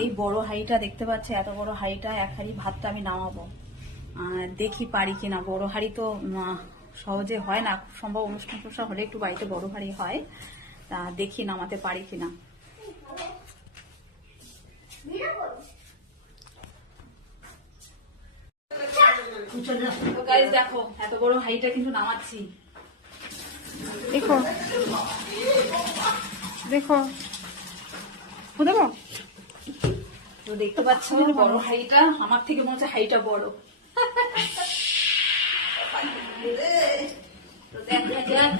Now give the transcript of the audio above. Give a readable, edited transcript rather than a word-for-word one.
এই বড় হাঁড়িটা দেখতে পাচ্ছে, এত বড় হাঁড়িটা এক হাঁড়ি ভাতটা আমি নামাবো। দেখি পারি কিনা। বড় হাঁড়ি তো সহজে হয় না, খুব সম্ভব অনুষ্ঠান টুষ্ঠান হলে একটু বাড়িতে বড় হাঁড়ি হয়, তা দেখি নামাতে পারি কিনা। দেখো এত বড় হাঁড়িটা কিন্তু নামাচ্ছি। দেখো দেখো দেখো, তো দেখতে পাচ্ছ বড় হাঁড়িটা, আমার থেকে মনে হচ্ছে হাঁড়িটা বড়। তো দেখা যাক।